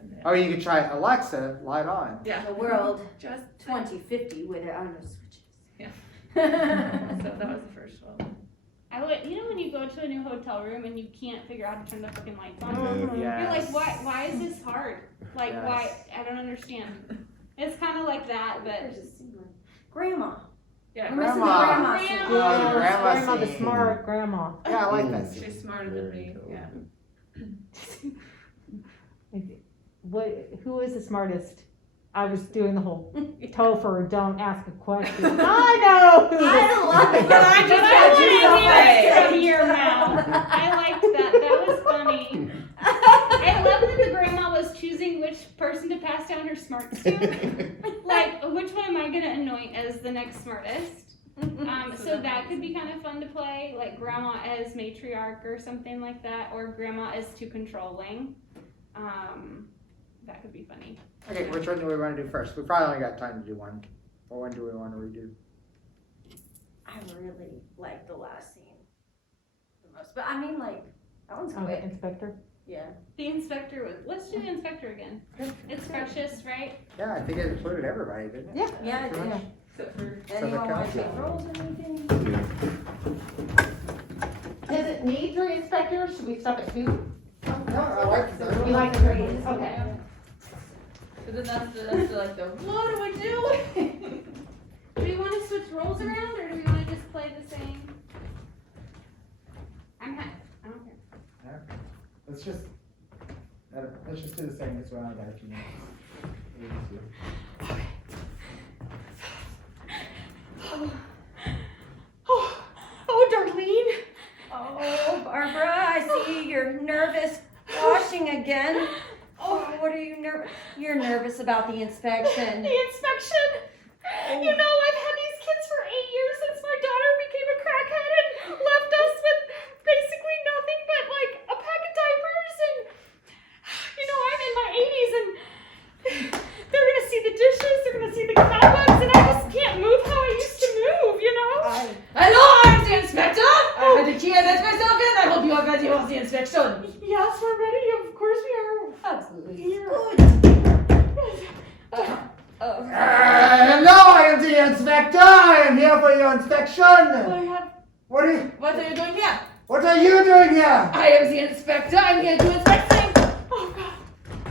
And then- Oh, you could try Alexa, light on. Yeah. The world Just 2050 where there are no switches. Yeah. So So that was the first one. I would, when you go to a new hotel room and you can't figure out how to turn the fucking lights on. Yeah. You're like, why is this hard? Like, Yes. why? I don't understand. It's kind of like that, but Grandma. Yeah. We're missing the Grandma. grandma scene. Grandma. Oh, the grandma grandma, the scene. smart grandma. Yeah, I like that scene. She's smarter than me. Yeah. Who is the smartest? I was doing the whole Topher, don't ask a question. I know who I love it. But I just had you I want say. an extra here now. I liked that. That was funny. I love that the grandma was choosing which person to pass down her smarts to. Like, which one am I gonna anoint as the next smartest? So that could be kind of fun to play, like grandma as matriarch or something like that, or grandma as too controlling. That could be funny. Okay, which one do we want to do first? We probably only got time to do one. Or one do we want to redo? I really like the last scene the most. But I mean, like, that one's Oh, the quick. inspector. Yeah. The inspector was. Let's do the inspector again. It's freshest, right? Yeah, I think it included everybody, didn't it? Yeah. Yeah, it Pretty did. much. Except for Anyone want to council. take roles or anything? Does it need 3 inspectors? Should we stop at 2? No, I like that. You like 3? Okay. So then that's like the what do we do? Do we want to switch roles around, or do we want to just play the same? I don't care. Let's just do the same as well. I got a few minutes. Oh, Darlene. Oh, Barbara, I see you're nervous washing again. Oh, what are you nervous? You're nervous about the inspection. The inspection. You know, I've had these kids for 8 years since my daughter became a crackhead and left us with basically nothing but like a pack of diapers, and I'm in my 80s, and they're gonna see the dishes, they're gonna see the cobwebs, and I just can't move how I used to move, Hello, I'm the inspector. I had the key and let myself in. I hope you are ready for the inspection. Yes, we're ready. Of course we are. Absolutely. Hello, I am the inspector. I am here for your inspection. What are you? What are you doing here? What are you doing here? I am the inspector. I'm here to inspect things.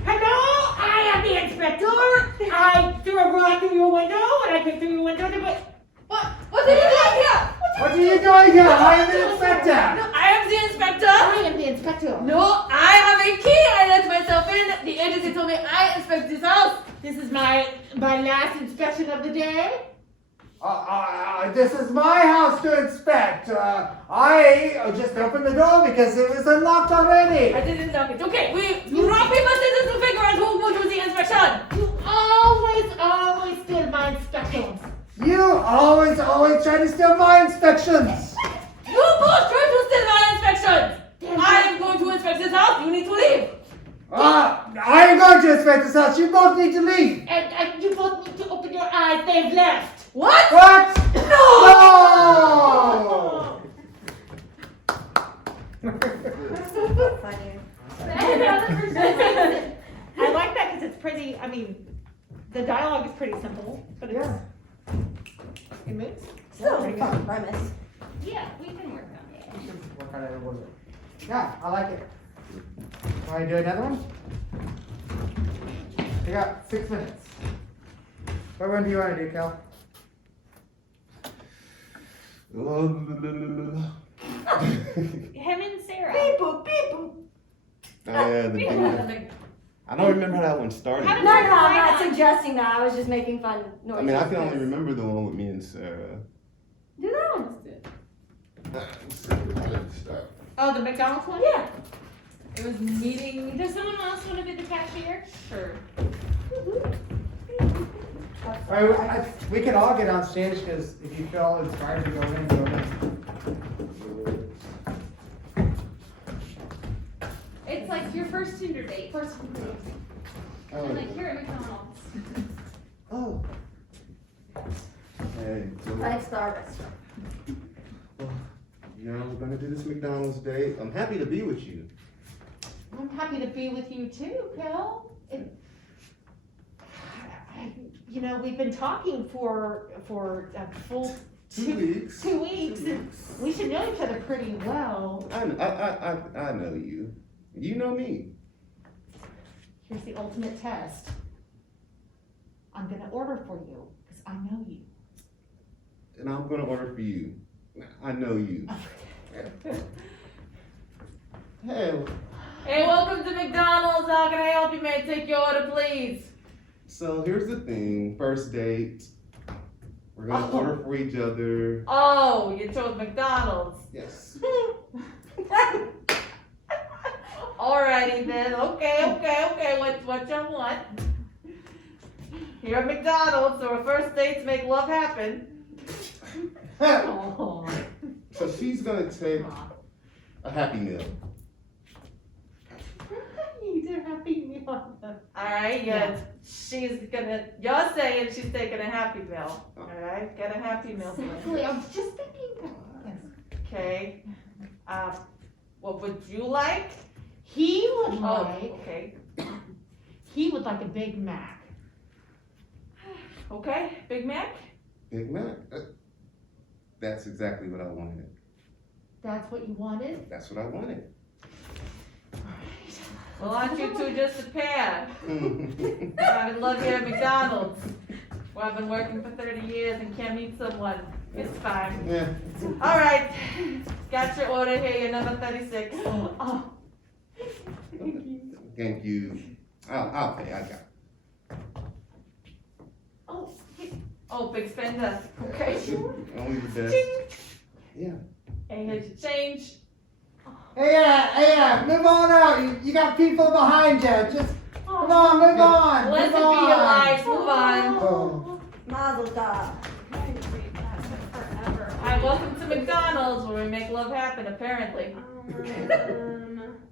Hello, I am the inspector. I threw a rock through your window, and I came through your window to put. What are you doing here? What are you doing here? I am the inspector. No, I am the inspector. I am the inspector. No, I have a key. I let myself in. The agency told me I inspect this house. This is my last inspection of the day. This is my house to inspect. I just opened the door because it was unlocked already. I didn't lock it. Okay, we rock paper scissors to figure out who will do the inspection. You always steal my inspections. You always try to steal my inspections. You both try to steal my inspections. I am going to inspect this house. You need to leave. I am going to inspect this house. You both need to leave. And you both need to open your eyes. They've left. What? What? No! Funny. I like that because it's pretty. I mean, the dialogue is pretty simple, but it's, it moves. Still a fun premise. Yeah, we can work on it. What kind of was it? Yeah, I like it. Want to do another one? We got 6 minutes. What one do you want to do, Cal? Him and Sarah. Beep boop, beep boop. I don't remember how that one started. How No, did I'm not suggesting that. I was just making fun noises. I mean, I can only remember the one with me and Sarah. Do that one. Oh, the McDonald's one? Yeah. It was meeting. Does someone else want to be the cashier? Sure. All right, we can all get on stage because if you feel inspired to go in, go in. It's like your first Tinder date. First Tinder date. And like here at McDonald's. Oh. Hey, so, Five-star restaurant. now we're gonna do this McDonald's date. I'm happy to be with you. I'm happy to be with you too, Kel. You know, we've been talking for a full 2 weeks. 2 weeks, and we should know each other pretty well. I know you. You know me. Here's the ultimate test. I'm gonna order for you, because I know you. And I'm gonna order for you. I know you. Hey, Hey, welcome to McDonald's. How can I help you, man? Take your order, please. so here's the thing. First date. We're gonna order for each other. Oh, you chose McDonald's. Yes. Alrighty then. Okay. What you want? Here at McDonald's, so our first dates make love happen. Oh. So she's gonna take a Happy Meal. You did a Happy Meal. Alright, yeah. You're saying she's taking a Happy Meal. Alright, get a Happy Meal. Exactly, I was just thinking that. Okay. What would you like? He would Oh, like, okay. he would like a Big Mac. Okay, Big Mac? Big Mac. That's exactly what I wanted. That's what you wanted? That's what I wanted. Well, aren't you two just a pair? I'm in love here at McDonald's, where I've been working for 30 years and can't meet someone. It's fine. Yeah. Alright, got your order here, your number 36. Oh. Thank you. I'll pay. I got it. Oh, Oh, big spender. Okay. Only the best. Yeah. And here's your change. Hey, move on out. You got people behind you. Just come on, move on. Blessed be move your on. lives, move on. Oh. Mazel tov. Hi, welcome to McDonald's, where we make love happen, apparently.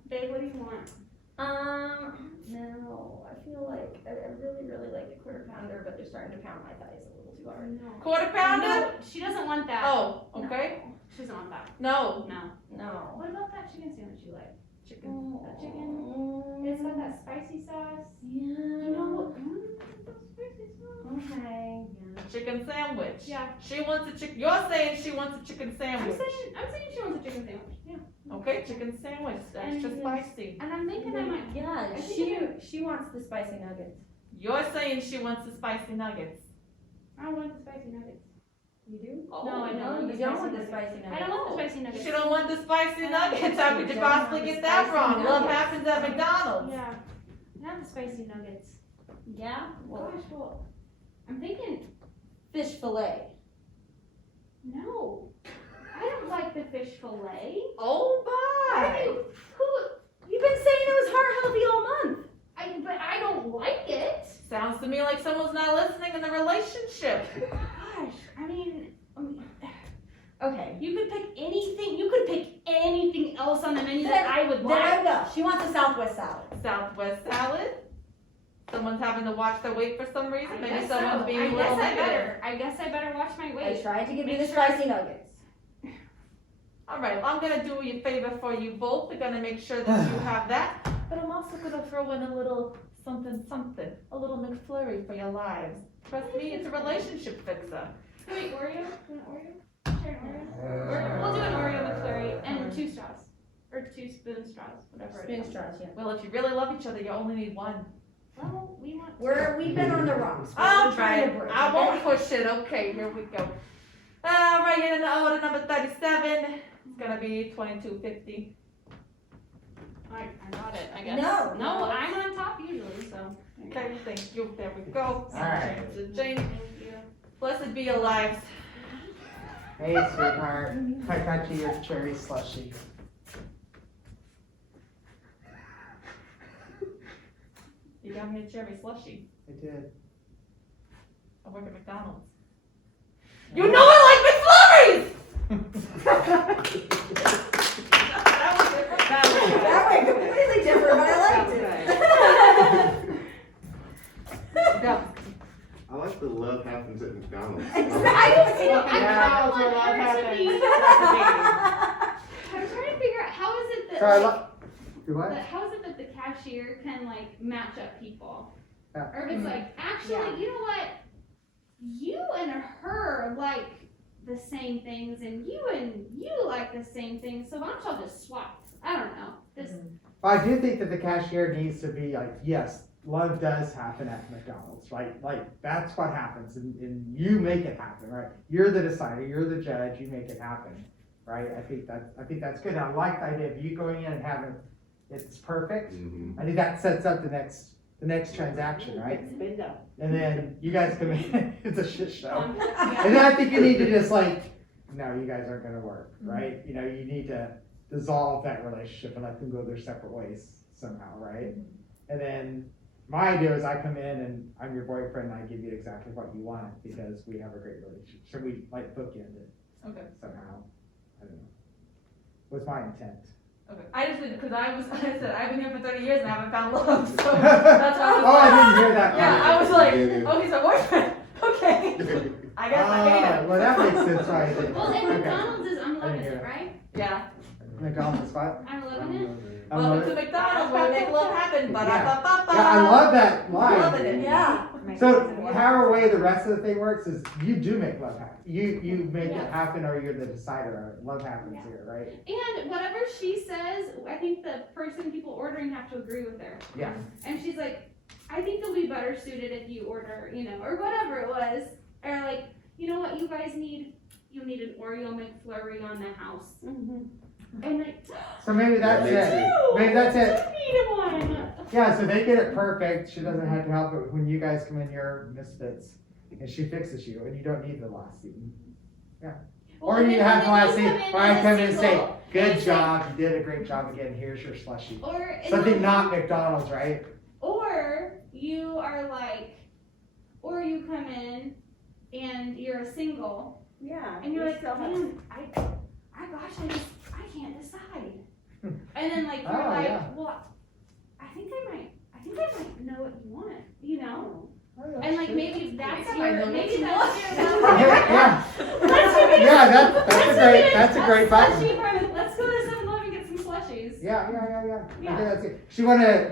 Babe, what do you want? No, I feel like I really like the quarter pounder, but they're starting to pound my thighs a little too hard. No. Quarter pounder? No, she doesn't want that. Oh, okay. She doesn't want that. No. No. No. What about that chicken sandwich you like? Chicken. That chicken? It's got that spicy sauce. Yeah. You know what? Spicy sauce. Okay. Chicken sandwich. Yeah. She wants a chicken. You're saying she wants a chicken I'm sandwich. saying she wants a chicken sandwich. Yeah. Okay, chicken sandwich. Extra And- spicy. And I'm thinking I might. Yeah, I think she wants the spicy nuggets. You're saying she wants the spicy nuggets. I want the spicy nuggets. You do? No, I don't. You don't want the spicy nuggets. I don't want the spicy nuggets. She don't want the spicy I nuggets. How could you don't want possibly the get that spicy wrong? Love nuggets. happens at McDonald's. Yeah. I have the spicy nuggets. Yeah? Well, Gosh, well, I'm thinking, fish fillet. no. I don't like the fish fillet. Oh my! You've been saying it was heart healthy all month. But I don't like it. Sounds to me like someone's not listening in the relationship. Gosh, I mean, Okay. you could pick anything. You could pick anything else on the menu that I would Then I like. will. She wants a Southwest salad. Southwest salad. Someone's having to watch their weight for some reason. I Maybe guess someone's so. being I a little guess I negative. better. I guess I better watch my I weight. tried to give you Make the sure- spicy nuggets. All right, well, I'm gonna do you a favor for you both. We're gonna make sure that you have that. But I'm also gonna throw in a little something, a little McFlurry for your lives. Trust me, it's a relationship fixer. Wait, Oreo? You want Oreo? Sure, Oreo. We'll do an Oreo McFlurry and 2 straws. Or 2 spoon straws, whatever it Spoon is. straws, yeah. Well, if you really love each other, you only need one. Well, we want. We've been on the rocks. I'll We're try trying it. to break. I won't push it. Okay, here we go. All right, in order number 37. It's gonna be $22.50. I got it, I guess. No. No, I'm on top usually, so. Okay, thank you. There we go. right. Jane, Thank you. blessed be your lives. Hey, sweetheart. I got you your cherry slushie. You got me a cherry slushy. I did. I work at McDonald's. You know I like McFlurries! That way completely different, but I liked it. I like the love happens at McDonald's. I don't see. I Yeah, kind that's of where want life her to be. happens. I'm trying to figure out how is it that. So I like, do what? how is it that the cashier can like match up people? Yeah. Or if it's like, actually, Yeah. you know what? You and her like the same things, and you like the same things. So why don't y'all just swap? I don't know. Just I do think that the cashier needs to be like, yes, love does happen at McDonald's, right? Like, that's what happens, and you make it happen, right? You're the decider, you're the judge, you make it happen, right? I think that's good. I like the idea of you going in and having it's perfect. Mhm. I think that sets up the next transaction, right? It's bingo. And then you guys come in, it's a shit show. yeah. And then I think you need to just like, no, you guys aren't gonna work, right? You know, you need to dissolve that relationship and let them go their separate ways somehow, right? And then my idea is I come in and I'm your boyfriend and I give you exactly what you want because we have a great relationship. So we like bookend it Okay. somehow. I don't know. Was my intent. Okay. I just did because I said I've been here for 30 years and I haven't found love, so that's why I was Oh, I like, didn't hear that yeah, part. I was like, Yeah. oh, he's my boyfriend. Okay. I guess I hate Ah, him. well, that makes sense, right? Well, and Okay. McDonald's is I'm I loving didn't hear it, that. right? Yeah. McDonald's spot. I'm loving it. Welcome to McDonald's where we make love happen. Ba da ba ba ba. Yeah, I love that line. Loving it. Yeah. So, however way the rest of the thing works is you do make love happen. You make Yeah. it happen, or you're the decider. Love happens Yeah. here, right? And whatever she says, I think the people ordering have to agree with her. Yeah. And she's like, I think they'll be better suited if you order, or whatever it was. Or like, you know what you guys need? You need an Oreo McFlurry on the house. And like, So maybe that's makes it. no, Maybe that's it. I need one. Yeah. So they get it perfect. She doesn't have to help it when you guys come in. You're misfits, and she fixes you, and you don't need the last scene. Or and you then have the when last you scene. come Or I as a come in and say, single, "Good and job. You did a great job again. Here's your slushie." Or and Something then- not McDonald's, right? Or you are like, or you come in and you're a single Yeah. and you're like, still have- man, I can't decide. And then like you're Oh, like, yeah. well, I think I might know what you want, Oh, yeah, And like sure. maybe that's think I might know your what maybe you that's want. your Yeah. Yeah, that's a great button. Let's go to 7-Eleven and get some slushies. Yeah. I Yeah. think that's it. You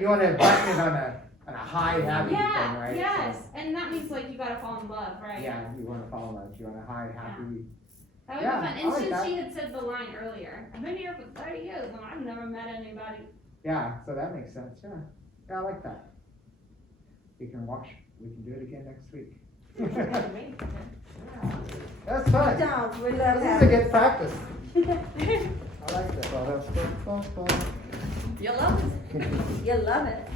wanna button it on a high happy thing, Yeah, right? yes. So, And that means like you gotta fall in love, right? yeah, you wanna follow love. You want a high happy. That would Yeah, be fun. I And like since that. she had said the line earlier, I've been here for 30 years and I've never met anybody. Yeah, so that makes sense. Yeah, I like that. We can do it again next week. That's fun. Down, we love This is a having. good practice. I like this. You love it. You love it.